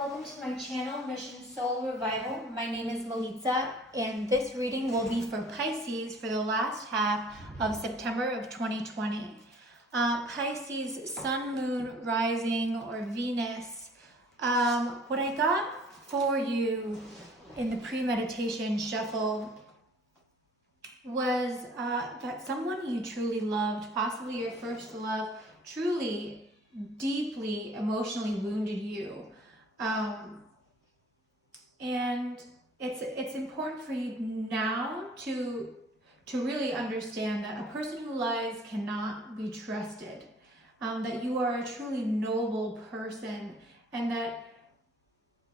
welcome to my channel, Mission Soul Revival. My name is Melitza, and this reading will be for Pisces for the last half of September of 2020. Pisces, Sun, Moon, Rising, or Venus. What I got for you in the pre-meditation shuffle was that someone you truly loved, possibly your first love, truly, deeply, emotionally wounded you. And it's important for you now to really understand that a person who lies cannot be trusted, that you are a truly noble person, and that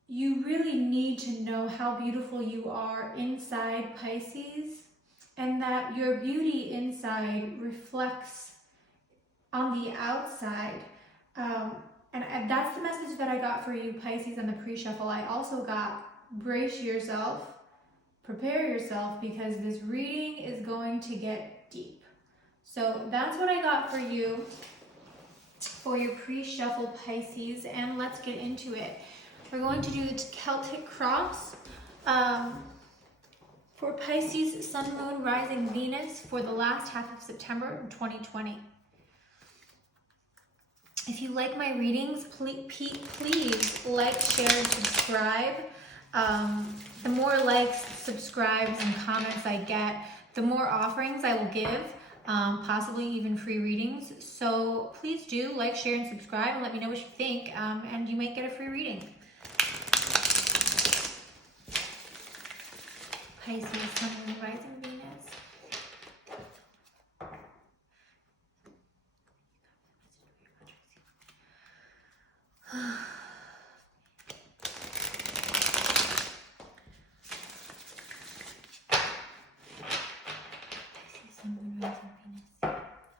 you really need to know how beautiful you are inside, Pisces, and that your beauty inside reflects on the outside. And that's the message that I got for you, Pisces, on the pre-shuffle. I also got brace yourself, prepare yourself, because this reading is going to get deep. So that's what I got for you for your pre-shuffle, Pisces, and let's get into it. We're going to do the Celtic cross for Pisces, Sun, Moon, Rising, Venus for the last half of September 2020. If you like my readings, please like, share, and subscribe. The more likes, subscribes, and comments I get, the more offerings I will give, possibly even free readings. So please do like, share, and subscribe, and let me know what you think, and you might get a free reading. Pisces, Sun, Moon, Rising, Venus.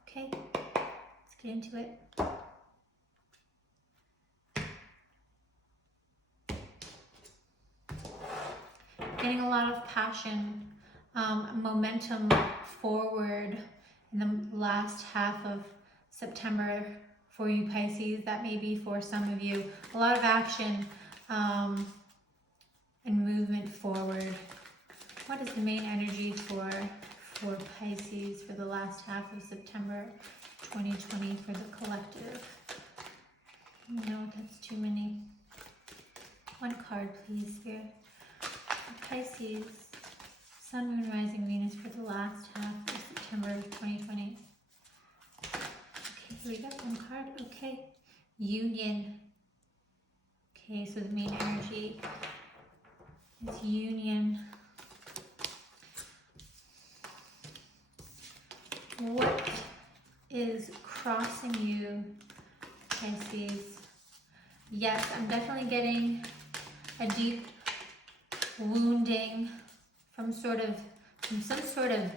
Okay, let's get into it. Getting a lot of passion, momentum forward in the last half of September for you, Pisces. That may be for some of you. A lot of action and movement forward. What is the main energy for Pisces for the last half of September 2020 for the collective? No, that's too many. One card, please, here. Pisces, Sun, Moon, Rising, Venus for the last half of September 2020. Okay, here we go. One card. Okay. Union. Okay, so the main energy is union. What is crossing you, Pisces? Yes, I'm definitely getting a deep wounding from some sort of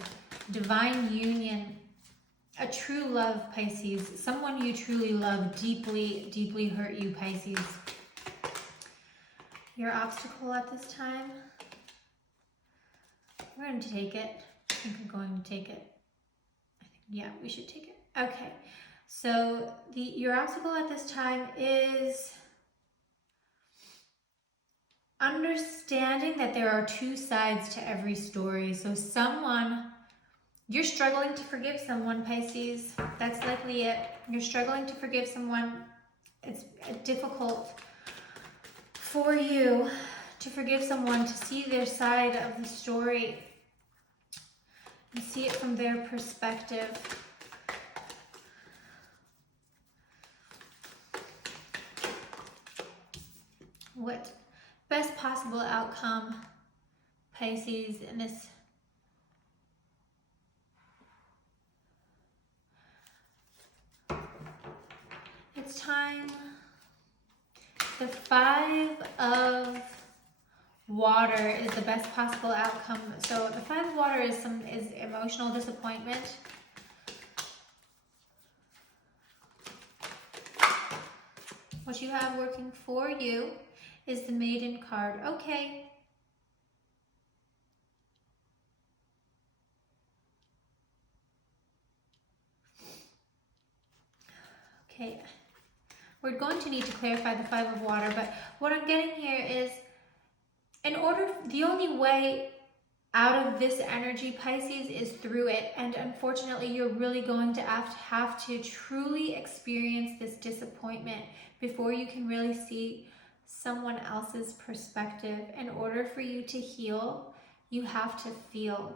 divine union, a true love, Pisces. Someone you truly love deeply, deeply hurt you, Pisces. Your obstacle at this time? We're going to take it. I think we're going to take it. Yeah, we should take it. Okay, so your obstacle at this time is understanding that there are two sides to every story. So you're struggling to forgive someone, Pisces. That's likely it. You're struggling to forgive someone. It's difficult for you to forgive someone, to see their side of the story and see it from their perspective. What best possible outcome, Pisces, in this? It's time. The 5 of water is the best possible outcome. So the 5 of water is emotional disappointment. What you have working for you is the Maiden card. Okay. Okay. we're going to need to clarify the Five of Water, but what I'm getting here is, the only way out of this energy, Pisces, is through it. And unfortunately, you're really going to have to truly experience this disappointment before you can really see someone else's perspective. In order for you to heal, you have to feel.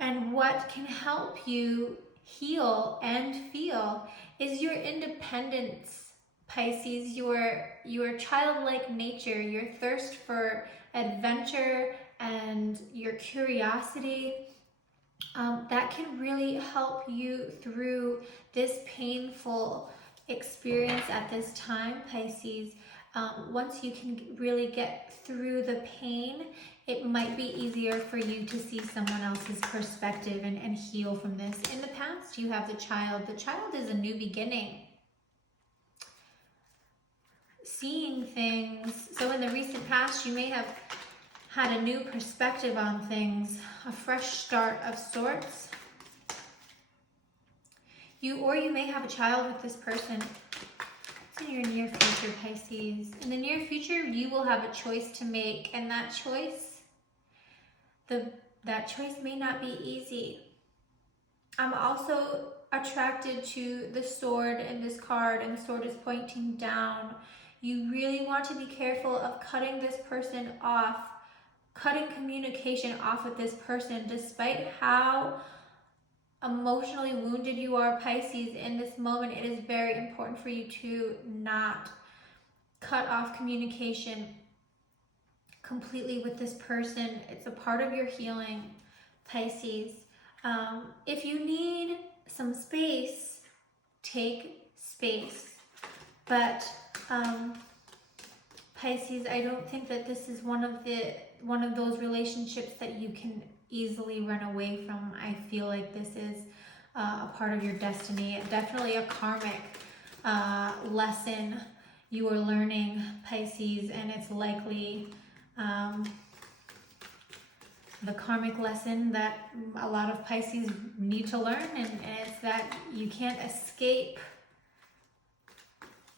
And what can help you heal and feel is your independence, Pisces, your childlike nature, your thirst for adventure and your curiosity. That can really help you through this painful experience at this time, Pisces. Once you can really get through the pain, it might be easier for you to see someone else's perspective and heal from this. In the past, you have the child. The child is a new beginning. Seeing things. So in the recent past, you may have had a new perspective on things, a fresh start of sorts. You may have a child with this person. It's in your near future, Pisces. In the near future, you will have a choice to make, and that choice may not be easy. I'm also attracted to the sword in this card, and the sword is pointing down. You really want to be careful of cutting this person off, cutting communication off with this person, despite how emotionally wounded you are, Pisces. In this moment, it is very important for you to not cut off communication completely with this person. It's a part of your healing, Pisces. If you need some space, take space. But Pisces, I don't think that this is one of those relationships that you can easily run away from. I feel like this is a part of your destiny, definitely a karmic lesson you are learning, Pisces, and it's likely the karmic lesson that a lot of Pisces need to learn, and it's that you can't escape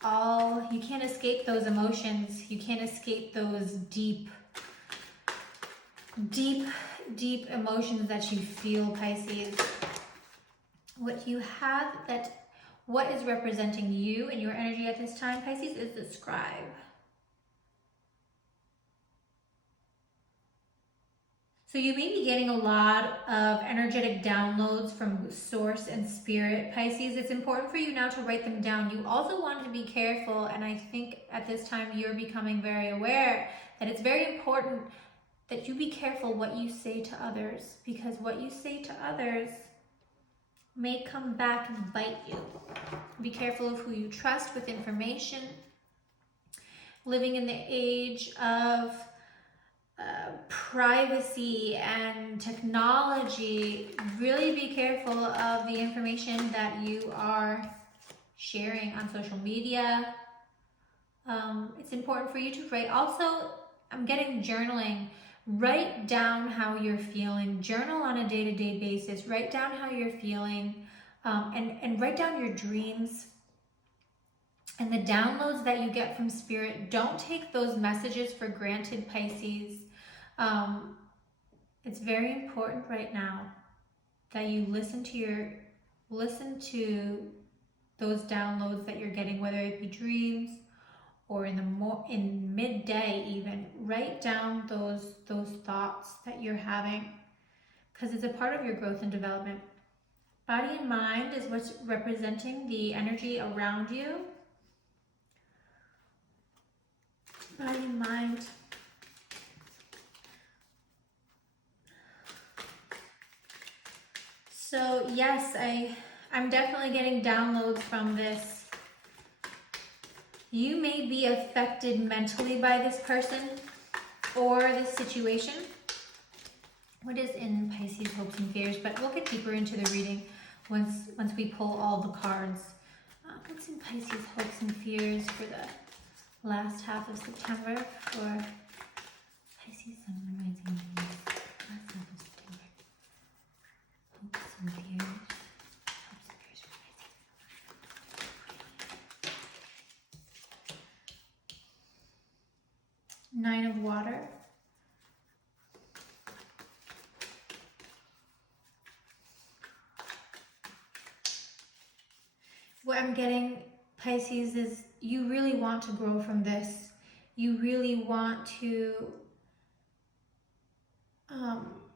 those emotions. You can't escape those deep emotions that you feel, Pisces. What is representing you and your energy at this time, Pisces, is the Scribe. So you may be getting a lot of energetic downloads from Source and Spirit, Pisces. It's important for you now to write them down. You also want to be careful, and I think at this time you're becoming very aware that it's very important that you be careful what you say to others, because what you say to others may come back and bite you. Be careful of who you trust with information. Living in the age of privacy and technology, really be careful of the information that you are sharing on social media. It's important for you to write. Also, I'm getting journaling. Write down how you're feeling. Journal on a day-to-day basis. Write down how you're feeling, and write down your dreams and the downloads that you get from Spirit. Don't take those messages for granted, Pisces. It's very important right now that you listen to those downloads that you're getting, whether it be dreams or in midday even. Write down those thoughts that you're having, because it's a part of your growth and development. Body and mind is what's representing the energy around you. Body and mind. So yes, I'm definitely getting downloads from this. You may be affected mentally by this person or this situation. What is in Pisces hopes and fears? But we'll get deeper into the reading once we pull all the cards. What's in Pisces hopes and fears for the last half of September for Pisces Sun, Moon, Rising, and Venus? Last half of September. Hopes and fears. Hopes and fears for Pisces. what I'm getting, Pisces, is you really want to grow from this. You really want to,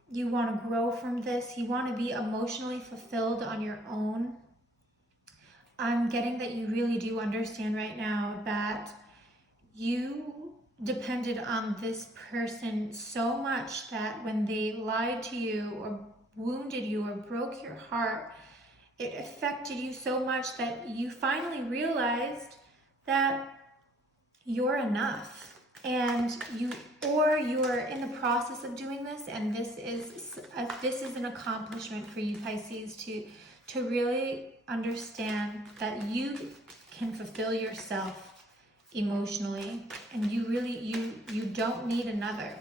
you want to grow from this. You want to be emotionally fulfilled on your own. I'm getting that you really do understand right now that you depended on this person so much that when they lied to you or wounded you or broke your heart, it affected you so much that you finally realized that you're enough, and you're in the process of doing this, and this is an accomplishment for you, Pisces, to really understand that you can fulfill yourself emotionally, and you don't need another.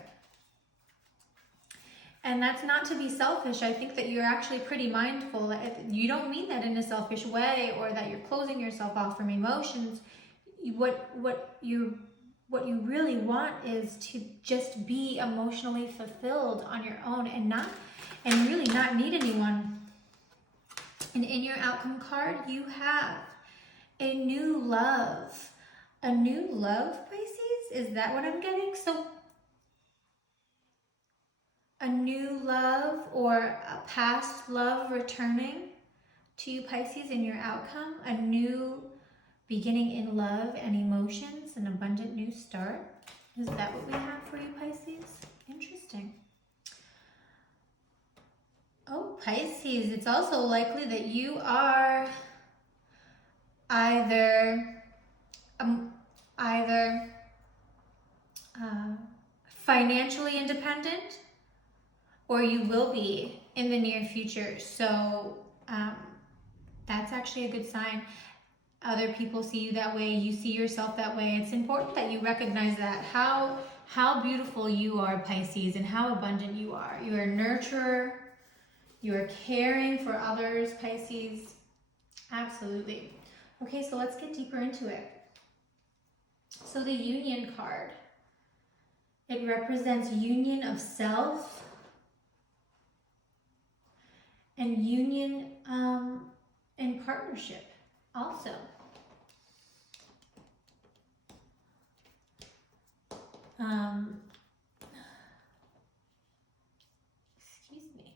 And that's not to be selfish. I think that you're actually pretty mindful. You don't mean that in a selfish way, or that you're closing yourself off from emotions. What you really want is to just be emotionally fulfilled on your own, and really not need anyone. And in your outcome card, you have a new love. A new love, Pisces? Is that what I'm getting? So a new love or a past love returning to you, Pisces, in your outcome. A new beginning in love and emotions, an abundant new start. Is that what we have for you, Pisces? Interesting. Oh, Pisces, it's also likely that you are either financially independent, or you will be in the near future. So that's actually a good sign. Other people see you that way. You see yourself that way. It's important that you recognize that. How beautiful you are, Pisces, and how abundant you are. You are a nurturer. You are caring for others, Pisces. Absolutely. Okay, so let's get deeper into it. So the Union card. It represents union of self and union in partnership also. Excuse me.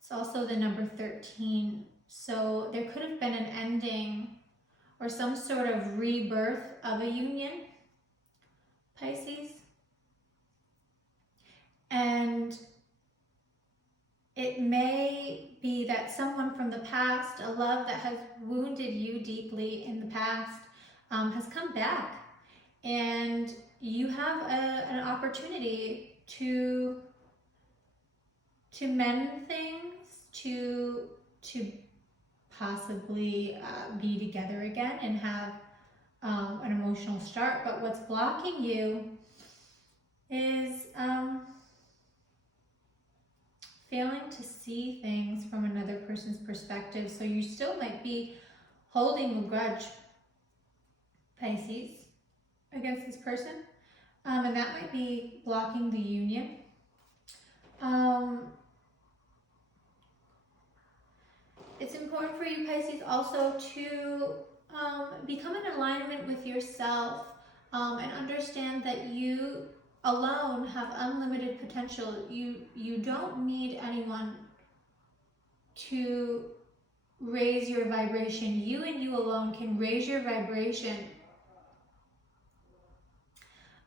It's also the number 13. So there could have been an ending or some sort of rebirth of a union, Pisces. And it may be that someone from the past, a love that has wounded you deeply in the past, has come back. And you have an opportunity to mend things, to possibly be together again and have an emotional start. But what's blocking you is failing to see things from another person's perspective. So you still might be holding a grudge, Pisces, against this person. And that might be blocking the union. It's important for you, Pisces, also to become in alignment with yourself and understand that you alone have unlimited potential. You don't need anyone to raise your vibration. You and you alone can raise your vibration.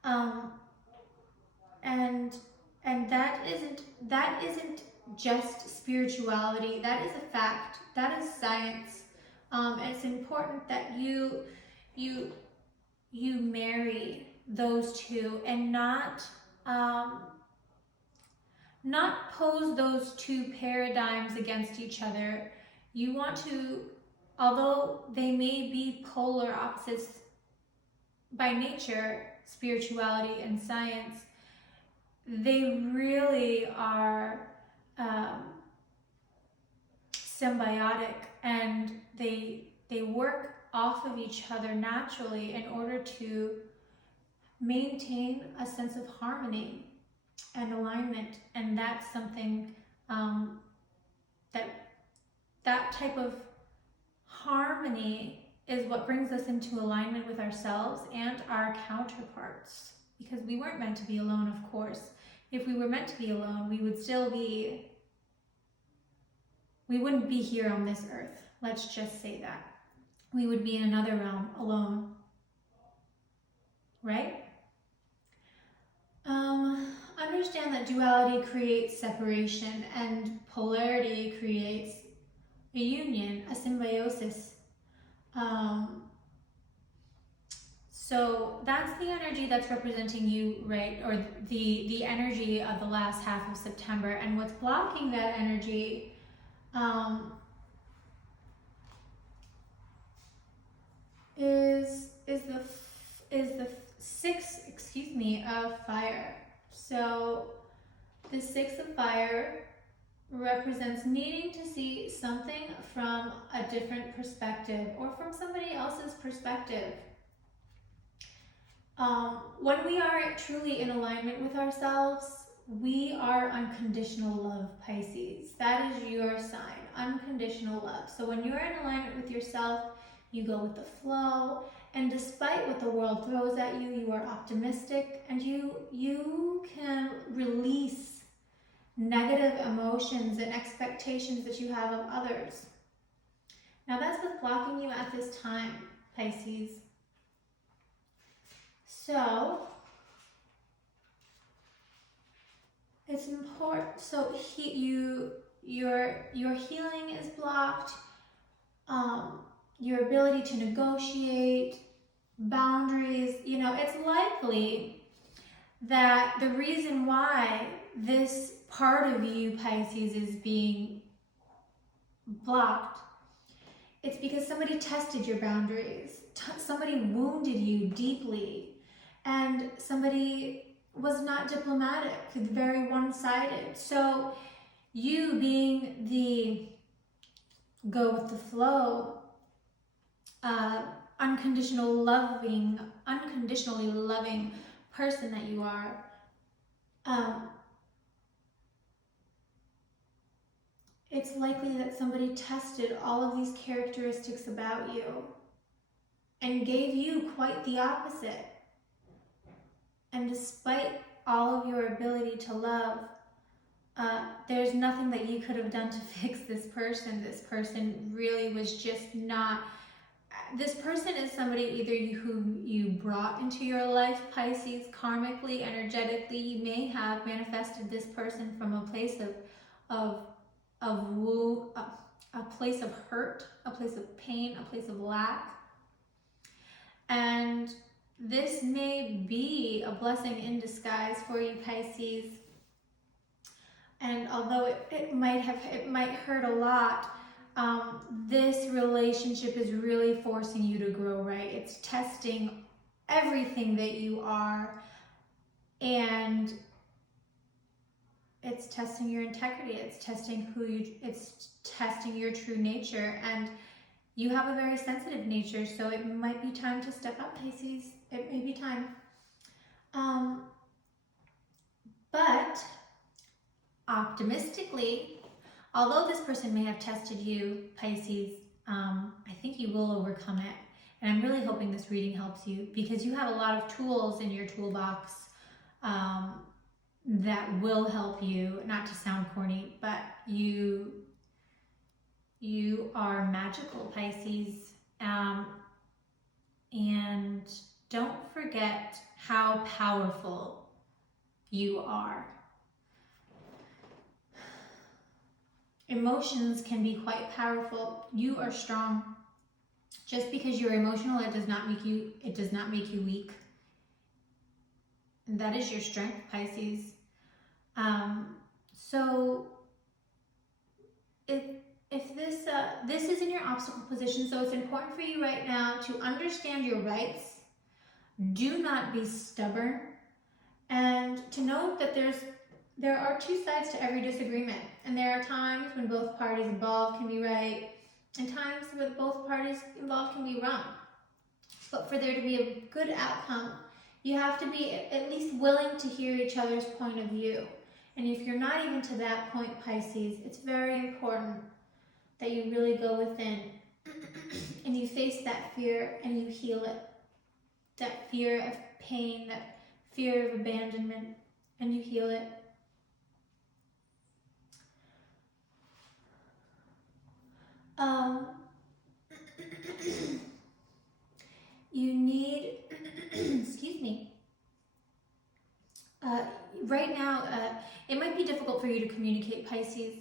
And that isn't just spirituality. That is a fact. That is science. And it's important that you marry those two and not pose those two paradigms against each other. You want to, although they may be polar opposites by nature, spirituality and science, they really are symbiotic, and they work off of each other naturally in order to maintain a sense of harmony and alignment. And that's something that type of harmony is what brings us into alignment with ourselves and our counterparts, because we weren't meant to be alone, of course. If we were meant to be alone, we wouldn't be here on this earth. Let's just say that. We would be in another realm alone, right? Understand that duality creates separation and polarity creates a union, a symbiosis. So that's the energy that's representing you, right? Or the energy of the last half of September. And what's blocking that energy is the six, of fire. So the Six of Fire represents needing to see something from a different perspective or from somebody else's perspective. When we are truly in alignment with ourselves, we are unconditional love, Pisces. That is your sign, unconditional love. So when you're in alignment with yourself, you go with the flow, and despite what the world throws at you, you are optimistic, and you can release negative emotions and expectations that you have of others. Now that's what's blocking you at this time, Pisces. So it's important. So your healing is blocked. Your ability to negotiate boundaries. It's likely that the reason why this part of you, Pisces, is being blocked, it's because somebody tested your boundaries. Somebody wounded you deeply, and somebody was not diplomatic, very one-sided. So you being the go with the flow, unconditionally loving person that you are, it's likely that somebody tested all of these characteristics about you and gave you quite the opposite. And despite all of your ability to love, there's nothing that you could have done to fix this person. This person really was just not. This person is somebody either who you brought into your life, Pisces, karmically, energetically. You may have manifested this person from a place of a place of hurt, a place of pain, a place of lack. And this may be a blessing in disguise for you, Pisces. And although it might hurt a lot, this relationship is really forcing you to grow, right? It's testing everything that you are, and it's testing your integrity. It's testing it's testing your true nature. And you have a very sensitive nature, so it might be time to step up, Pisces. It may be time. But optimistically, although this person may have tested you, Pisces, I think you will overcome it. And I'm really hoping this reading helps you, because you have a lot of tools in your toolbox that will help you, not to sound corny, but you are magical, Pisces. And don't forget how powerful you are. Emotions can be quite powerful. You are strong. Just because you're emotional, it does not make you weak. And that is your strength, Pisces. So if this is in your obstacle position, so it's important for you right now to understand your rights. Do not be stubborn, and to note that there are two sides to every disagreement, and there are times when both parties involved can be right, and times when both parties involved can be wrong. But for there to be a good outcome, you have to be at least willing to hear each other's point of view. And if you're not even to that point, Pisces, it's very important that you really go within and you face that fear and you heal it. That fear of pain, that fear of abandonment, and you heal it. You need, excuse me, right now, it might be difficult for you to communicate, Pisces.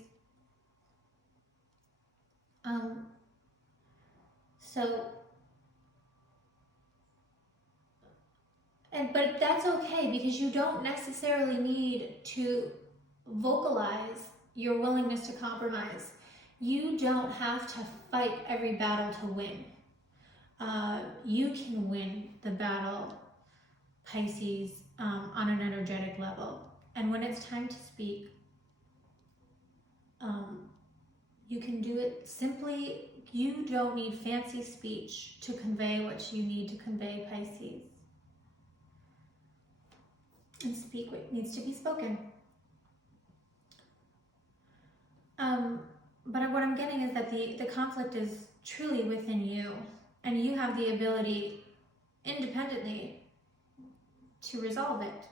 But that's okay, because you don't necessarily need to vocalize your willingness to compromise. You don't have to fight every battle to win. You can win the battle, Pisces, on an energetic level. And when it's time to speak, you can do it simply. You don't need fancy speech to convey what you need to convey, Pisces. And speak what needs to be spoken. But what I'm getting is that the conflict is truly within you, and you have the ability independently to resolve it.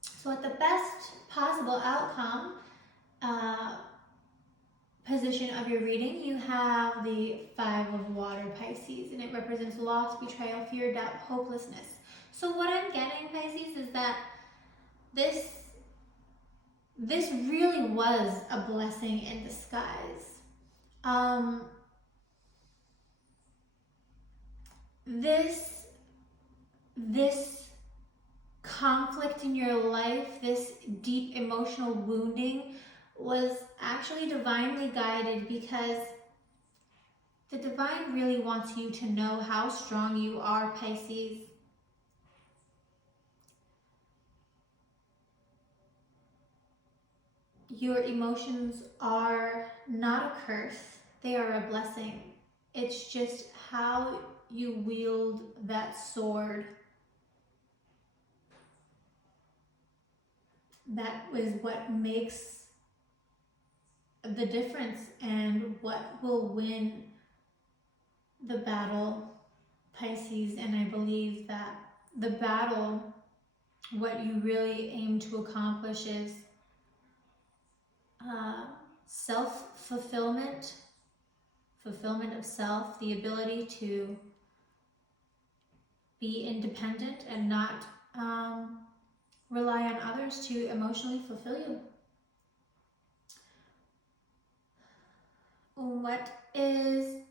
So at the best possible outcome position of your reading, you have the Five of Water, Pisces, and it represents loss, betrayal, fear, doubt, hopelessness. So what I'm getting, Pisces, is that this really was a blessing in disguise. This conflict in your life, this deep emotional wounding, was actually divinely guided, because the divine really wants you to know how strong you are, Pisces. Your emotions are not a curse, they are a blessing. It's just how you wield that sword that is what makes the difference and what will win the battle, Pisces. And I believe that the battle, what you really aim to accomplish is self-fulfillment, fulfillment of self, the ability to be independent and not rely on others to emotionally fulfill you. What is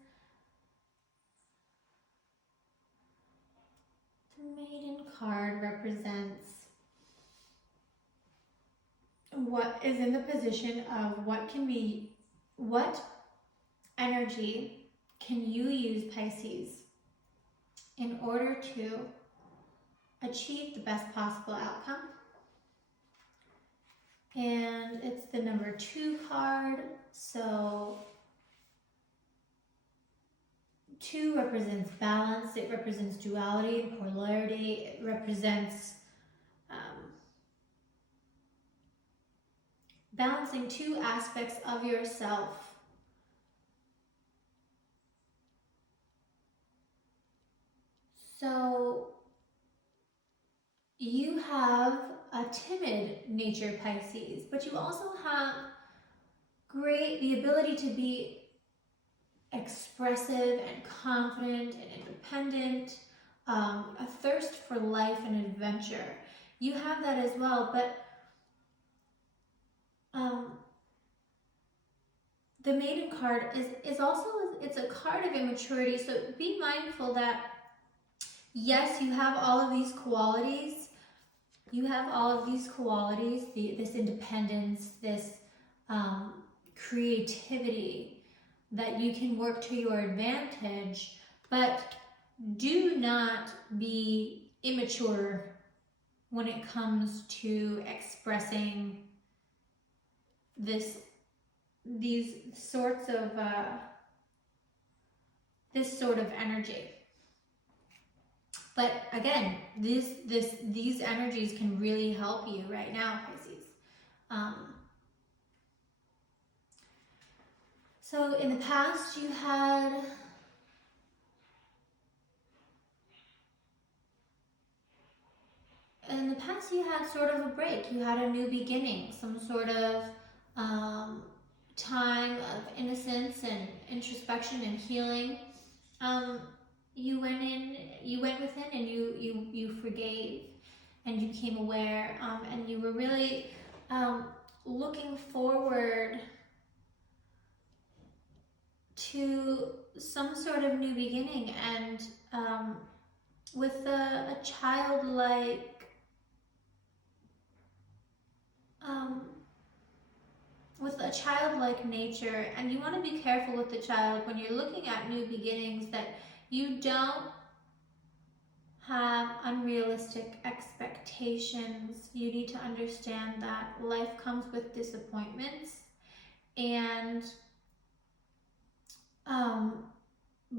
the Maiden card represents what is in the position of what energy can you use, Pisces, in order to achieve the best possible outcome. And it's the number 2 card. So 2 represents balance, it represents duality and polarity, it represents balancing 2 aspects of yourself. So you have a timid nature, Pisces, but you also have the ability to be expressive and confident and independent, a thirst for life and adventure. You have that as well, but the Maiden card is also, it's a card of immaturity. So be mindful that yes, you have all of these qualities. You have all of these qualities, this independence, this creativity, that you can work to your advantage, but do not be immature when it comes to expressing this sort of energy. But again, these energies can really help you right now, Pisces. So in the past you had sort of a break. You had a new beginning, some sort of time of innocence and introspection and healing. You went within, and you forgave, and you became aware, and you were really looking forward to some sort of new beginning, and with a childlike nature. And you want to be careful with the child when you're looking at new beginnings, that you don't have unrealistic expectations. You need to understand that life comes with disappointments, and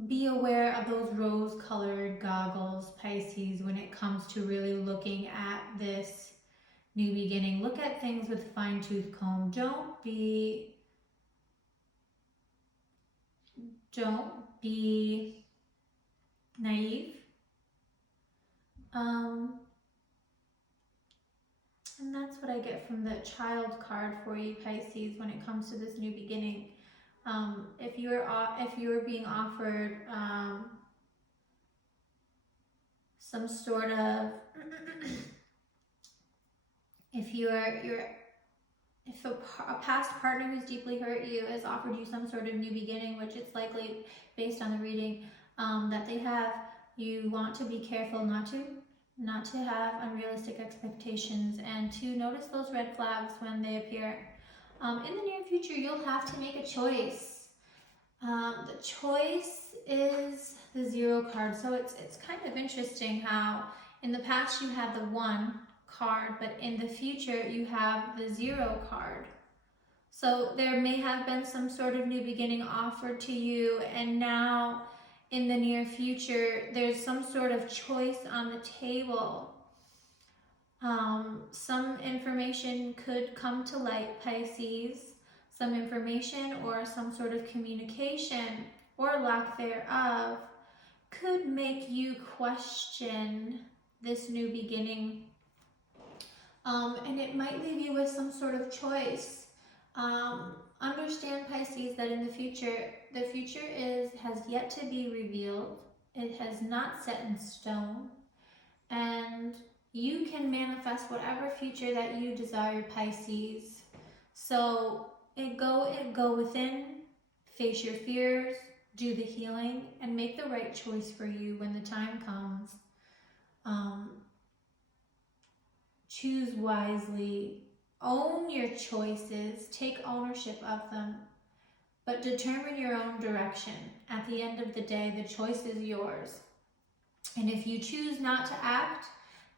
be aware of those rose-colored goggles, Pisces, when it comes to really looking at this new beginning. Look at things with fine-tooth comb. Don't be naive. And that's what I get from the child card for you, Pisces, when it comes to this new beginning. If you're being offered some sort of if a past partner who's deeply hurt you has offered you some sort of new beginning, which it's likely based on the reading that they have, you want to be careful not to have unrealistic expectations, and to notice those red flags when they appear. In the near future, you'll have to make a choice. The choice is the 0 card. So it's kind of interesting how in the past you had the 1 card, but in the future you have the 0 card. So there may have been some sort of new beginning offered to you, and now in the near future there's some sort of choice on the table. Some information could come to light, Pisces. Some information or some sort of communication, or lack thereof, could make you question this new beginning. And it might leave you with some sort of choice. Understand, Pisces, that in the future has yet to be revealed. It has not set in stone. And you can manifest whatever future that you desire, Pisces. So go within, face your fears, do the healing, and make the right choice for you when the time comes. Choose wisely, own your choices, take ownership of them, but determine your own direction. At the end of the day, the choice is yours. And if you choose not to act,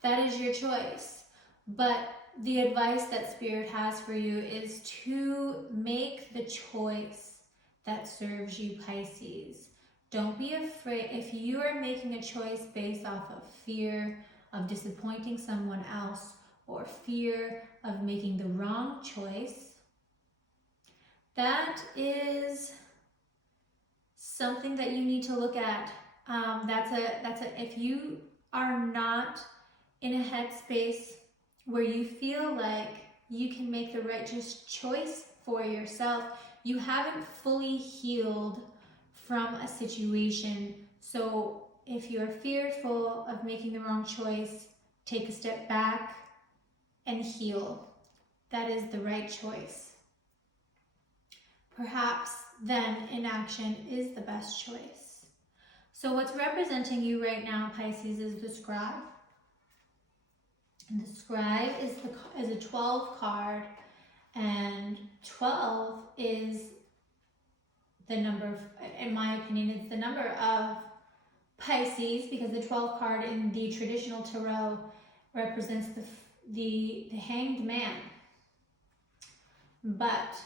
that is your choice. But the advice that Spirit has for you is to make the choice that serves you, Pisces. Don't be afraid. If you are making a choice based off of fear of disappointing someone else, or fear of making the wrong choice, that is something that you need to look at. If you are not in a headspace where you feel like you can make the right choice for yourself, you haven't fully healed from a situation. So if you're fearful of making the wrong choice, take a step back and heal. That is the right choice. Perhaps then inaction is the best choice. So what's representing you right now, Pisces, is the Scribe. And the Scribe is a 12 card, and 12 is the number, in my opinion, it's the number of Pisces, because the 12 card in the traditional tarot represents the Hanged Man. But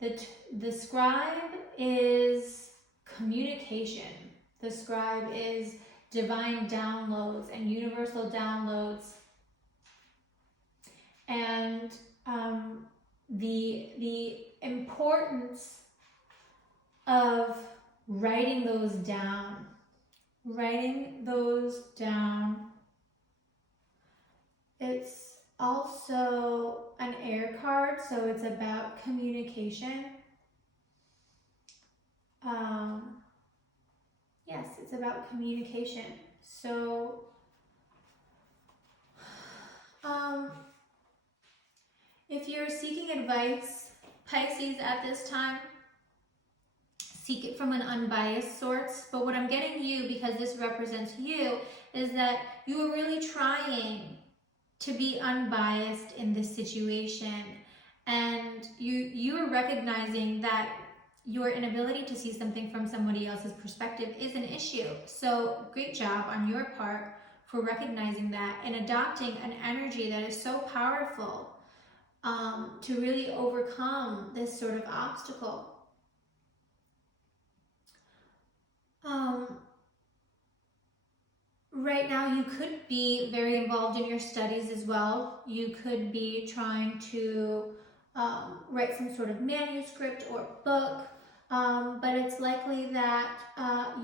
the Scribe is communication. The Scribe is divine downloads and universal downloads. And the importance of writing those down. Writing those down. It's also an air card, so it's about communication. Yes, it's about communication. So, if you're seeking advice, Pisces, at this time, seek it from an unbiased source. But what I'm getting you, because this represents you, is that you are really trying to be unbiased in this situation. And you are recognizing that your inability to see something from somebody else's perspective is an issue. So great job on your part for recognizing that and adopting an energy that is so powerful to really overcome this sort of obstacle. Right now, you could be very involved in your studies as well. You could be trying to write some sort of manuscript or book, but it's likely that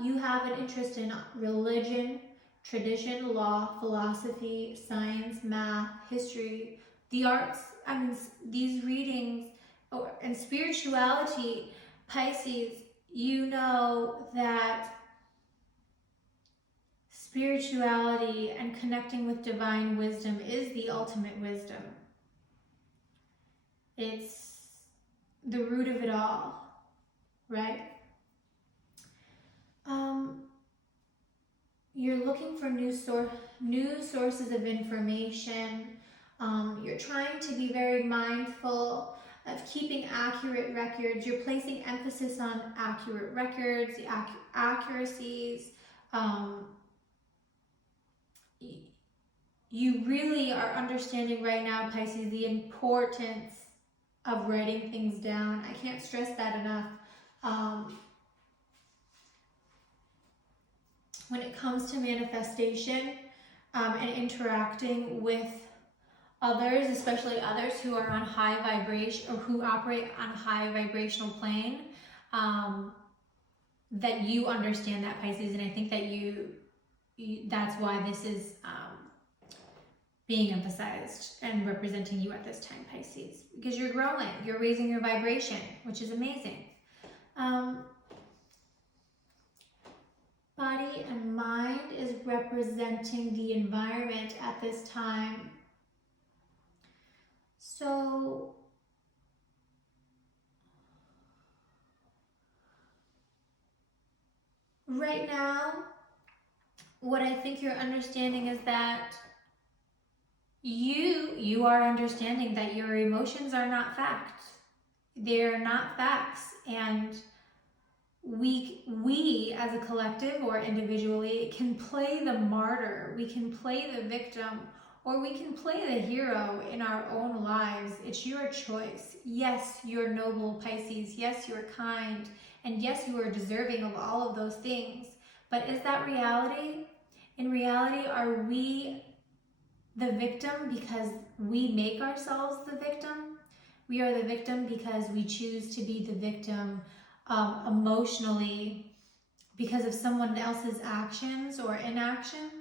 you have an interest in religion, tradition, law, philosophy, science, math, history, the arts. I mean, these readings and spirituality, Pisces, you know that spirituality and connecting with divine wisdom is the ultimate wisdom. It's the root of it all, right? You're looking for new sources of information. You're trying to be very mindful of keeping accurate records. You're placing emphasis on accurate records, the accuracies. You really are understanding right now, Pisces, the importance of writing things down. I can't stress that enough. When it comes to manifestation and interacting with others, especially others who are on high vibration or who operate on a high vibrational plane, that you understand that, Pisces, and I think that that's why this is being emphasized and representing you at this time, Pisces, because you're growing, you're raising your vibration, which is amazing. Body and mind is representing the environment at this time. So right now, what I think you're understanding is that you are understanding that your emotions are not facts. They're not facts, and we as a collective or individually can play the martyr, we can play the victim, or we can play the hero in our own lives. It's your choice. Yes, you're noble, Pisces. Yes, you're kind. And yes, you are deserving of all of those things. But is that reality? In reality, are we the victim because we make ourselves the victim? We are the victim because we choose to be the victim emotionally because of someone else's actions or inaction.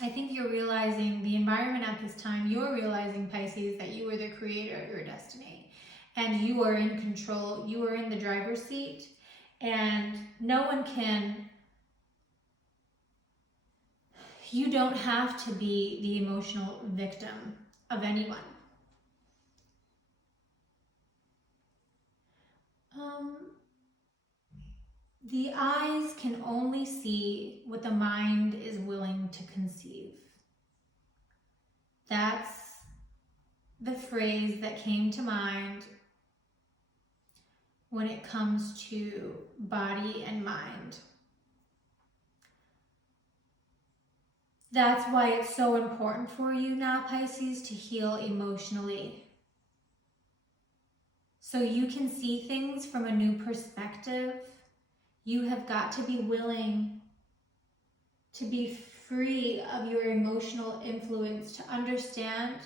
I think you're realizing the environment at this time. You're realizing, Pisces, that you are the creator of your destiny and you are in control. You are in the driver's seat, and no one can. You don't have to be the emotional victim of anyone. The eyes can only see what the mind is willing to conceive. That's the phrase that came to mind when it comes to body and mind. That's why it's so important for you now, Pisces, to heal emotionally. So you can see things from a new perspective. You have got to be willing to be free of your emotional influence, to understand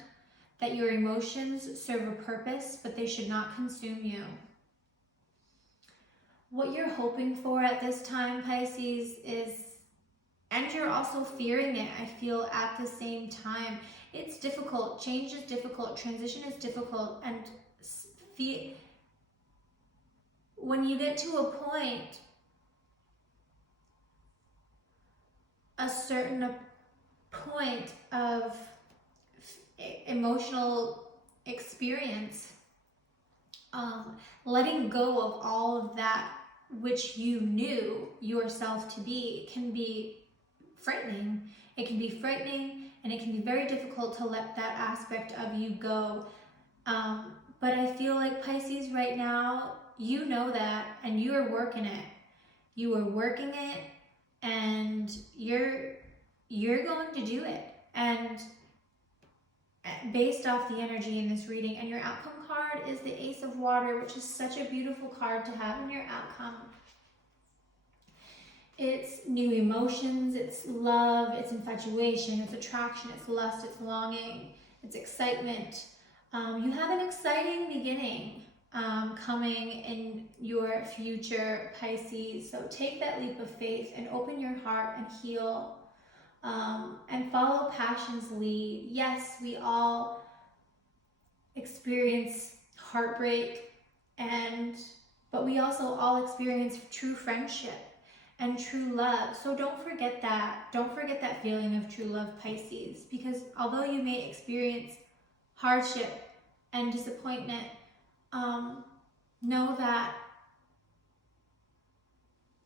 that your emotions serve a purpose, but they should not consume you. What you're hoping for at this time, Pisces, is, and you're also fearing it, I feel, at the same time. It's difficult. Change is difficult. Transition is difficult. And when you get to a point, a certain point of emotional experience, letting go of all of that which you knew yourself to be can be frightening. It can be frightening, and it can be very difficult to let that aspect of you go. But I feel like, Pisces, right now, you know that, and you are working it. You are working it, and you're going to do it. And based off the energy in this reading, and your outcome card is the Ace of Water, which is such a beautiful card to have in your outcome. It's new emotions, it's love, it's infatuation, it's attraction, it's lust, it's longing, it's excitement. You have an exciting beginning coming in your future, Pisces. So take that leap of faith and open your heart and heal, and follow passion's lead. Yes, we all experience heartbreak, but we also all experience true friendship and true love. So don't forget that. Don't forget that feeling of true love, Pisces, because although you may experience hardship and disappointment, know that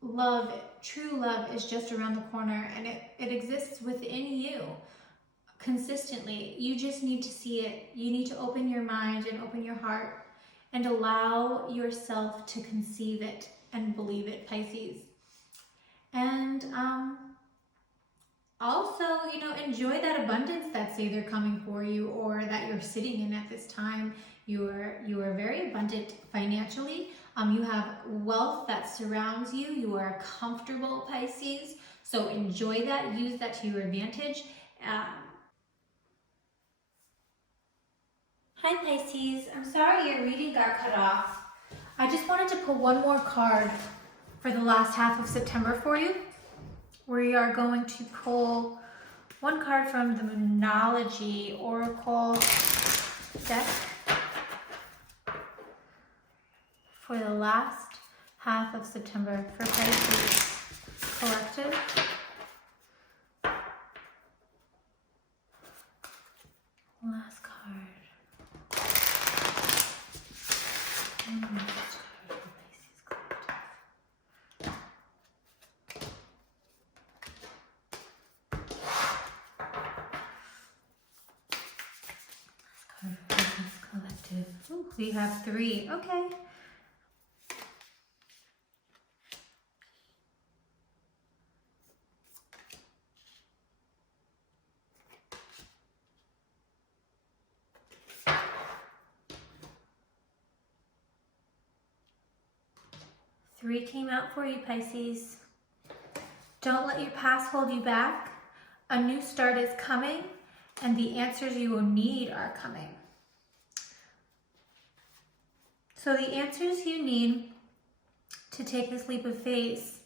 love, true love, is just around the corner, and it exists within you consistently. You just need to see it. You need to open your mind and open your heart and allow yourself to conceive it and believe it, Pisces. And also, enjoy that abundance that's either coming for you or that you're sitting in at this time. You are very abundant financially. You have wealth that surrounds you. You are comfortable, Pisces. So enjoy that. Use that to your advantage. Hi, Pisces. I'm sorry your reading got cut off. I just wanted to pull one more card for the last half of September for you. We are going to pull one card from the Moonology Oracle deck for the last half of September for Pisces Collective. Last card. Last card for Pisces Collective. Pisces Collective. Ooh, we have 3. Okay. Three came out for you, Pisces. Don't let your past hold you back. A new start is coming, and the answers you will need are coming. So the answers you need to take this leap of faith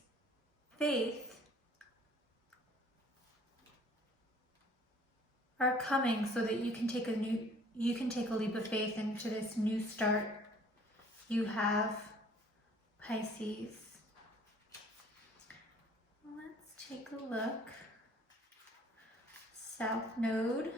are coming so that you can take a leap of faith into this new start you have, Pisces. Let's take a look. South Node.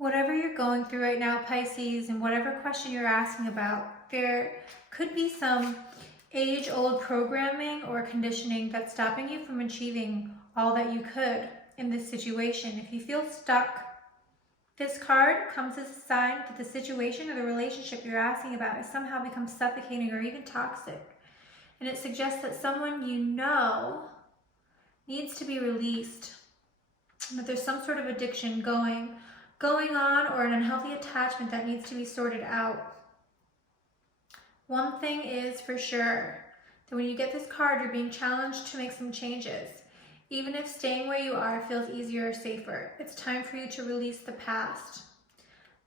Whatever you're going through right now, Pisces, and whatever question you're asking about, there could be some age-old programming or conditioning that's stopping you from achieving all that you could in this situation. If you feel stuck This card comes as a sign that the situation or the relationship you're asking about has somehow become suffocating or even toxic. And it suggests that someone you know needs to be released, that there's some sort of addiction going on, or an unhealthy attachment that needs to be sorted out. One thing is for sure, that when you get this card, you're being challenged to make some changes. Even if staying where you are feels easier or safer, it's time for you to release the past.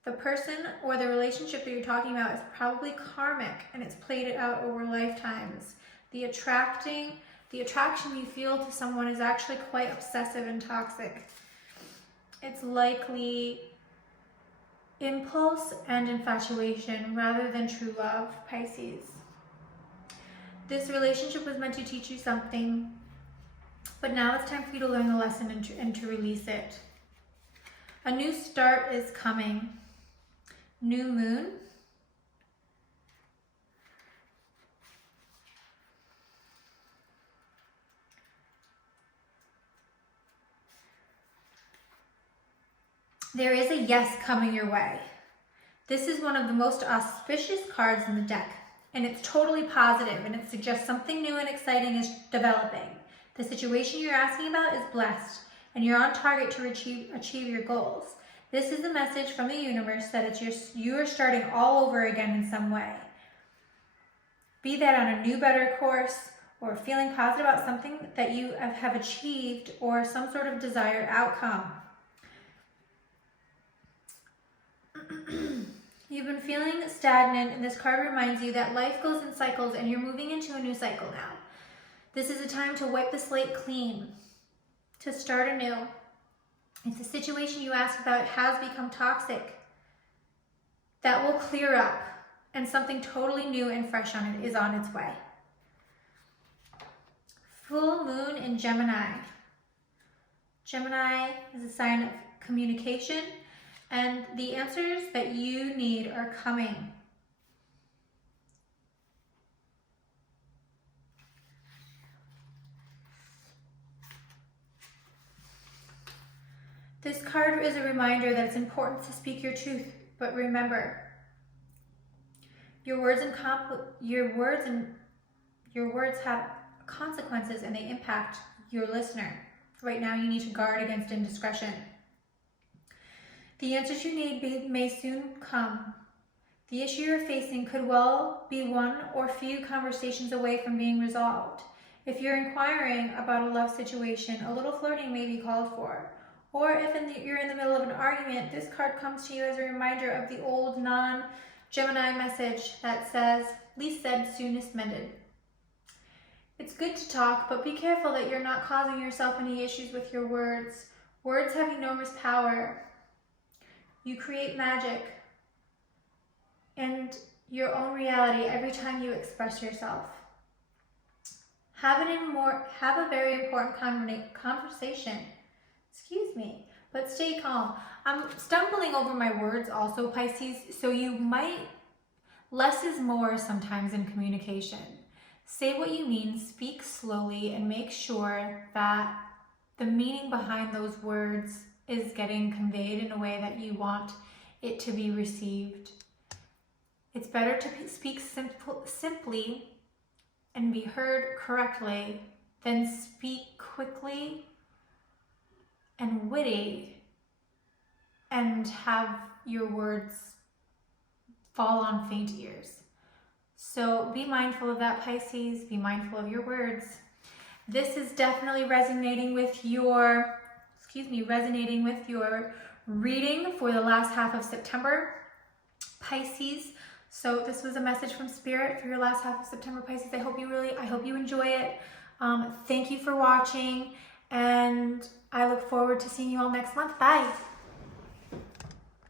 The person or the relationship that you're talking about is probably karmic, and it's played it out over lifetimes. The attraction you feel to someone is actually quite obsessive and toxic. It's likely impulse and infatuation rather than true love, Pisces. This relationship was meant to teach you something, but now it's time for you to learn the lesson and to release it. A new start is coming. New moon. There is a yes coming your way. This is one of the most auspicious cards in the deck, and it's totally positive, and it suggests something new and exciting is developing. The situation you're asking about is blessed, and you're on target to achieve your goals. This is a message from the universe that you are starting all over again in some way. Be that on a new, better course, or feeling positive about something that you have achieved, or some sort of desired outcome. You've been feeling stagnant, and this card reminds you that life goes in cycles, and you're moving into a new cycle now. This is a time to wipe the slate clean, to start anew. If the situation you asked about has become toxic, that will clear up, and something totally new and fresh is on its way. Full moon in Gemini. Gemini is a sign of communication, and the answers that you need are coming. This card is a reminder that it's important to speak your truth, but remember, your words have consequences, and they impact your listener. Right now, you need to guard against indiscretion. The answers you need may soon come. The issue you're facing could well be one or few conversations away from being resolved. If you're inquiring about a love situation, a little flirting may be called for. Or if you're in the middle of an argument, this card comes to you as a reminder of the old non-Gemini message that says, least said, soonest mended. It's good to talk, but be careful that you're not causing yourself any issues with your words. Words have enormous power. You create magic and your own reality every time you express yourself. Have a very important conversation. Excuse me, but stay calm. I'm stumbling over my words also, Pisces, so you might, less is more sometimes in communication. Say what you mean, speak slowly, and make sure that the meaning behind those words is getting conveyed in a way that you want it to be received. It's better to speak simply and be heard correctly than speak quickly and witty and have your words fall on faint ears. So be mindful of that, Pisces. Be mindful of your words. This is definitely resonating with your reading for the last half of September, Pisces. So this was a message from Spirit for your last half of September, Pisces. I hope you enjoy it. Thank you for watching, and I look forward to seeing you all next month. Bye.